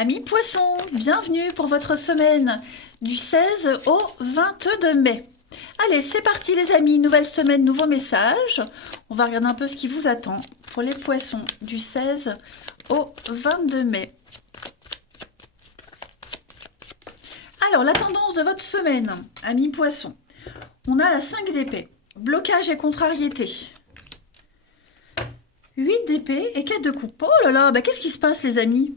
Amis poissons, bienvenue pour votre semaine du 16 au 22 mai. Allez, c'est parti les amis, nouvelle semaine, nouveaux messages. On va regarder un peu ce qui vous attend pour les poissons du 16 au 22 mai. Alors, la tendance de votre semaine, amis poissons. On a la 5 d'épée, blocage et contrariété. 8 d'épée et 4 de coupe. Oh là là, qu'est-ce qui se passe les amis?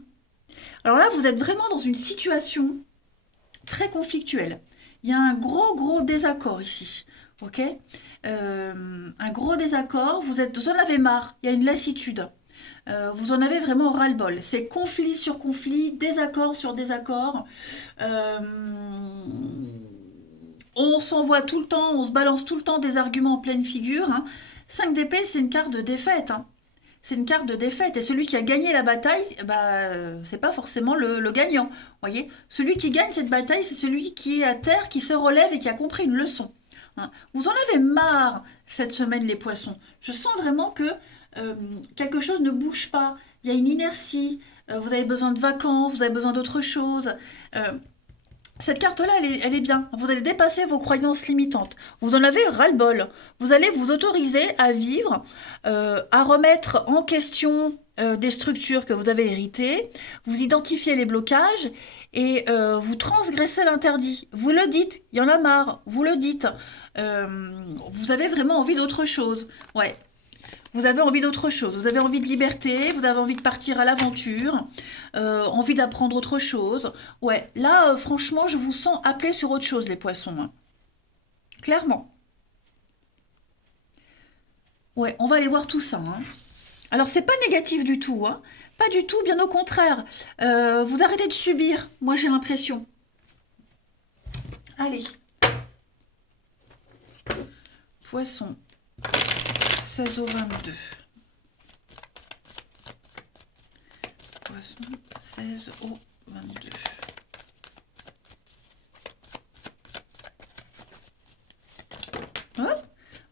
Alors là, vous êtes vraiment dans une situation très conflictuelle. Il y a un gros désaccord ici, ok? Un gros désaccord, vous en avez marre, il y a une lassitude. Vous en avez vraiment ras-le-bol. C'est conflit sur conflit, désaccord sur désaccord. On s'envoie tout le temps, on se balance tout le temps des arguments en pleine figure. 5 d'épée, c'est une carte de défaite. C'est une carte de défaite. Et celui qui a gagné la bataille, c'est pas forcément le gagnant. Voyez, celui qui gagne cette bataille, c'est celui qui est à terre, qui se relève et qui a compris une leçon. Vous en avez marre cette semaine, les poissons. Je sens vraiment que quelque chose ne bouge pas. Il y a une inertie. Vous avez besoin de vacances, vous avez besoin d'autre chose. Cette carte-là, elle est bien. Vous allez dépasser vos croyances limitantes. Vous en avez ras-le-bol. Vous allez vous autoriser à vivre, à remettre en question des structures que vous avez héritées. Vous identifiez les blocages et vous transgressez l'interdit. Vous le dites, il y en a marre. Vous le dites. Vous avez vraiment envie d'autre chose. Ouais. Vous avez envie d'autre chose, vous avez envie de liberté, vous avez envie de partir à l'aventure, envie d'apprendre autre chose. Ouais, là, franchement, je vous sens appelé sur autre chose, les poissons. Clairement. Ouais, on va aller voir tout ça. Alors, c'est pas négatif du tout. Pas du tout, bien au contraire. Vous arrêtez de subir, moi j'ai l'impression. Allez. Poisson. 16 au 22. Poisson, 16 au 22. Ah,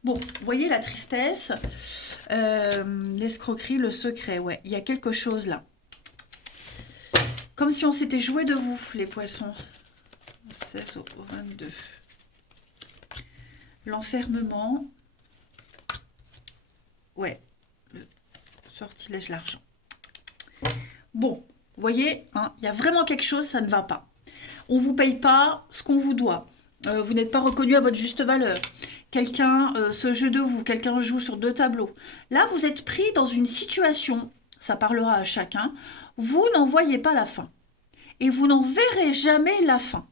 bon, vous voyez la tristesse, l'escroquerie, le secret. Ouais, il y a quelque chose là. Comme si on s'était joué de vous, les poissons. 16 au 22. L'enfermement. Ouais, le sortilège l'argent. Bon, vous voyez, il y a vraiment quelque chose, ça ne va pas. On ne vous paye pas ce qu'on vous doit. Vous n'êtes pas reconnu à votre juste valeur. Quelqu'un se joue de vous, quelqu'un joue sur 2 tableaux. Là, vous êtes pris dans une situation, ça parlera à chacun, vous n'en voyez pas la fin. Et vous n'en verrez jamais la fin.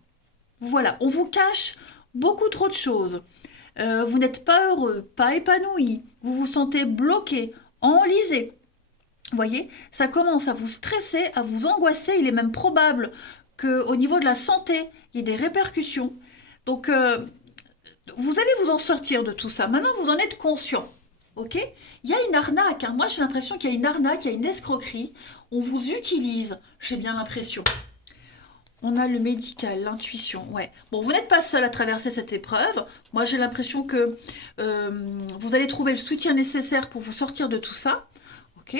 Voilà, on vous cache beaucoup trop de choses. Vous n'êtes pas heureux, pas épanoui, vous vous sentez bloqué, enlisé. Vous voyez, ça commence à vous stresser, à vous angoisser. Il est même probable qu'au niveau de la santé, il y ait des répercussions. Donc, vous allez vous en sortir de tout ça. Maintenant, vous en êtes conscient. Ok? Il y a une arnaque. Moi, j'ai l'impression qu'il y a une arnaque, il y a une escroquerie. On vous utilise, j'ai bien l'impression. On a le médical, l'intuition, ouais. Bon, vous n'êtes pas seul à traverser cette épreuve. Moi, j'ai l'impression que vous allez trouver le soutien nécessaire pour vous sortir de tout ça. Ok?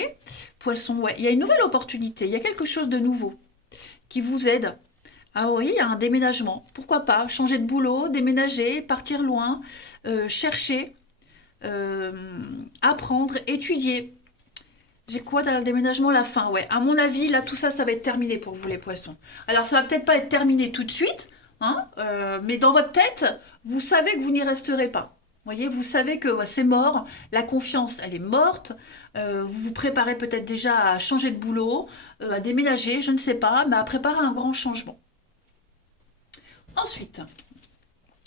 Poisson, ouais. Il y a une nouvelle opportunité. Il y a quelque chose de nouveau qui vous aide. Ah oui, il y a un déménagement. Pourquoi pas? Changer de boulot, déménager, partir loin, chercher, apprendre, étudier. J'ai quoi dans le déménagement? La fin, ouais. À mon avis, là, tout ça, ça va être terminé pour vous, les poissons. Alors, ça va peut-être pas être terminé tout de suite, mais dans votre tête, vous savez que vous n'y resterez pas. Vous voyez, vous savez que c'est mort, la confiance, elle est morte. Vous vous préparez peut-être déjà à changer de boulot, à déménager, je ne sais pas, mais à préparer un grand changement. Ensuite,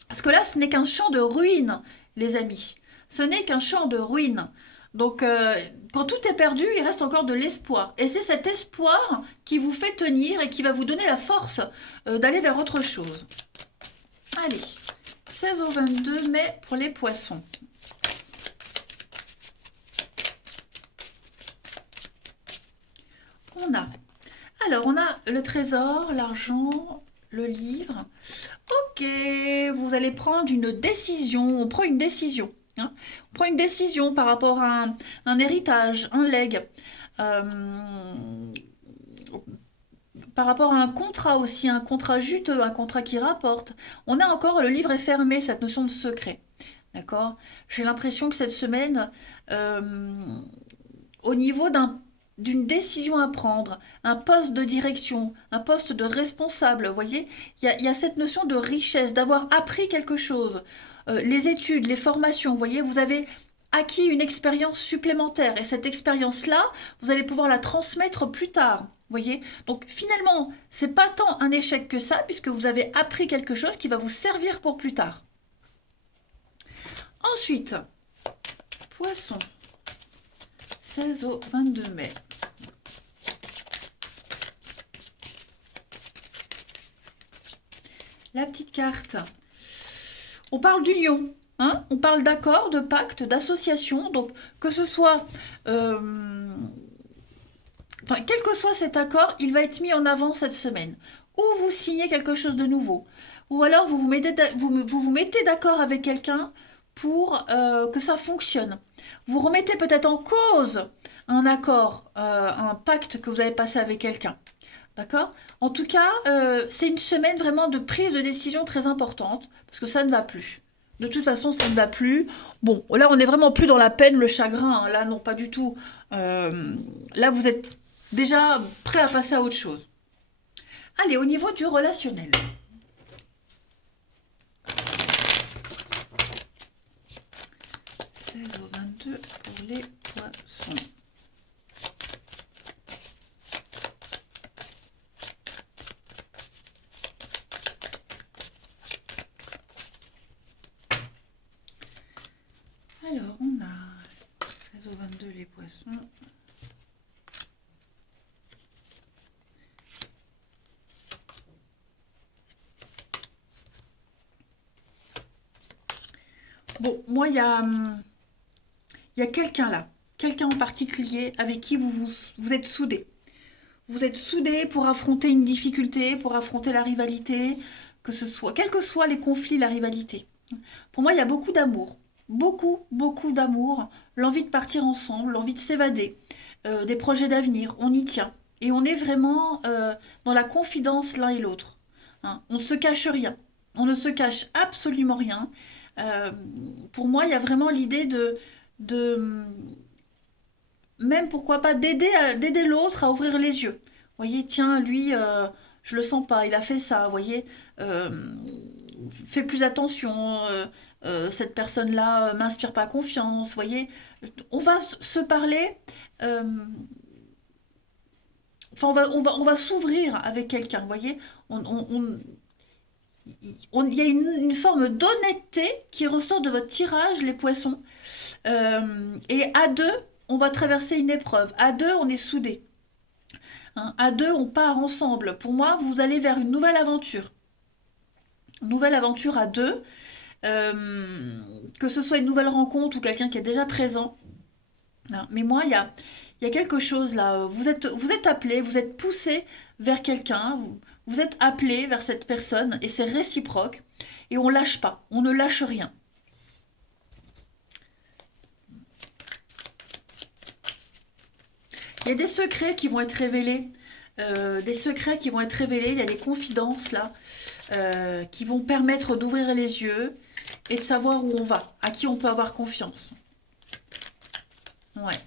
parce que là, ce n'est qu'un champ de ruines, les amis. Ce n'est qu'un champ de ruines. Donc, quand tout est perdu, il reste encore de l'espoir. Et c'est cet espoir qui vous fait tenir et qui va vous donner la force d'aller vers autre chose. Allez, 16 au 22 mai pour les poissons. On a le trésor, l'argent, le livre. Ok, vous allez prendre une décision. On prend une décision. On prend une décision par rapport à un héritage, un legs. par rapport à un contrat aussi, un contrat juteux, un contrat qui rapporte. On a encore, le livre est fermé, cette notion de secret. D'accord? J'ai l'impression que cette semaine, au niveau d'une décision à prendre, un poste de direction, un poste de responsable, vous voyez, il y a cette notion de richesse, d'avoir appris quelque chose. Les études, les formations, vous voyez, vous avez acquis une expérience supplémentaire et cette expérience-là, vous allez pouvoir la transmettre plus tard. Vous voyez? Donc finalement, c'est pas tant un échec que ça, puisque vous avez appris quelque chose qui va vous servir pour plus tard. Ensuite, Poisson, 16 au 22 mai. La petite carte. On parle d'union, hein? On parle d'accord, de pacte, d'association. Donc, que ce soit... Enfin, quel que soit cet accord, il va être mis en avant cette semaine. Ou vous signez quelque chose de nouveau. Ou alors vous vous mettez d'accord avec quelqu'un pour que ça fonctionne. Vous remettez peut-être en cause un accord, un pacte que vous avez passé avec quelqu'un. D'accord? En tout cas, c'est une semaine vraiment de prise de décision très importante, parce que ça ne va plus. De toute façon, ça ne va plus. Bon, là, on n'est vraiment plus dans la peine, le chagrin. Hein. Là, non, pas du tout. Là, vous êtes déjà prêt à passer à autre chose. Allez, au niveau du relationnel. Au 22 pour les poissons. Alors, on a 16 au 22 les poissons. Bon, moi, il y a quelqu'un là, quelqu'un en particulier avec qui vous êtes soudés. Vous êtes soudés pour affronter une difficulté, pour affronter la rivalité, que ce soit, quels que soient les conflits, la rivalité. Pour moi, il y a beaucoup d'amour, beaucoup, beaucoup d'amour, l'envie de partir ensemble, l'envie de s'évader, des projets d'avenir, on y tient. Et on est vraiment dans la confidence l'un et l'autre. Hein. On ne se cache rien, on ne se cache absolument rien. Euh, pour moi, il y a vraiment l'idée de même pourquoi pas d'aider l'autre à ouvrir les yeux. Vous voyez, tiens, lui, je le sens pas, il a fait ça, vous voyez, euh, fais plus attention, cette personne-là m'inspire pas confiance, vous voyez. On va se parler, euh, enfin, on va s'ouvrir avec quelqu'un, vous voyez. Il y a une forme d'honnêteté qui ressort de votre tirage, les poissons. Et à deux, on va traverser une épreuve. À deux, on est soudés. Hein. À deux, on part ensemble. Pour moi, vous allez vers une nouvelle aventure. Une nouvelle aventure à deux. Que ce soit une nouvelle rencontre ou quelqu'un qui est déjà présent. Hein. Mais moi, il y a quelque chose là. Vous êtes appelé, vous êtes poussé vers quelqu'un. Vous êtes appelé vers cette personne et c'est réciproque. Et on lâche pas. On ne lâche rien. Il y a des secrets qui vont être révélés. Des secrets qui vont être révélés. Il y a des confidences là qui vont permettre d'ouvrir les yeux et de savoir où on va, à qui on peut avoir confiance. Ouais.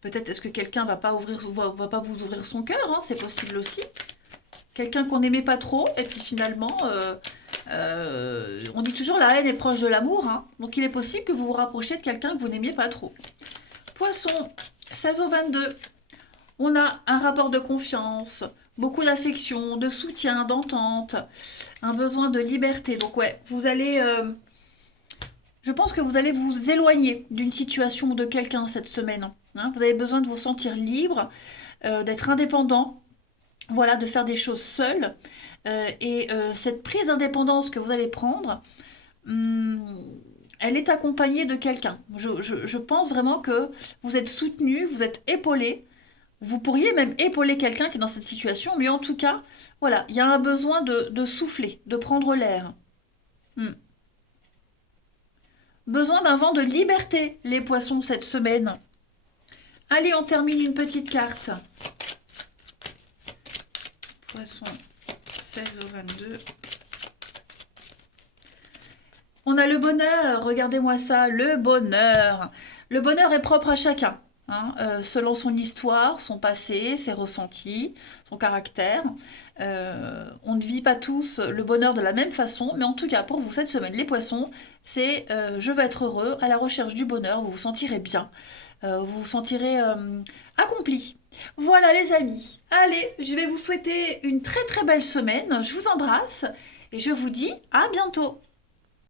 Peut-être est-ce que quelqu'un va pas va pas vous ouvrir son cœur, hein, c'est possible aussi. Quelqu'un qu'on n'aimait pas trop et puis finalement, on dit toujours la haine est proche de l'amour, hein, donc il est possible que vous vous rapprochiez de quelqu'un que vous n'aimiez pas trop. Poisson, 16 au 22. On a un rapport de confiance, beaucoup d'affection, de soutien, d'entente, un besoin de liberté. Donc ouais, vous allez... je pense que vous allez vous éloigner d'une situation ou de quelqu'un cette semaine. Hein. Vous avez besoin de vous sentir libre, d'être indépendant, voilà, de faire des choses seul. Cette prise d'indépendance que vous allez prendre, elle est accompagnée de quelqu'un. Je pense vraiment que vous êtes soutenu, vous êtes épaulé. Vous pourriez même épauler quelqu'un qui est dans cette situation, mais en tout cas, voilà, il y a un besoin de souffler, de prendre l'air. Besoin d'un vent de liberté, les poissons, cette semaine. Allez, on termine une petite carte. Poisson 16 au 22. On a le bonheur, regardez-moi ça, le bonheur. Le bonheur est propre à chacun, hein, selon son histoire, son passé, ses ressentis, son caractère. On ne vit pas tous le bonheur de la même façon, mais en tout cas, pour vous, cette semaine, les poissons, c'est je veux être heureux, à la recherche du bonheur, vous vous sentirez bien, vous vous sentirez accompli. Voilà les amis, allez, je vais vous souhaiter une très très belle semaine, je vous embrasse et je vous dis à bientôt.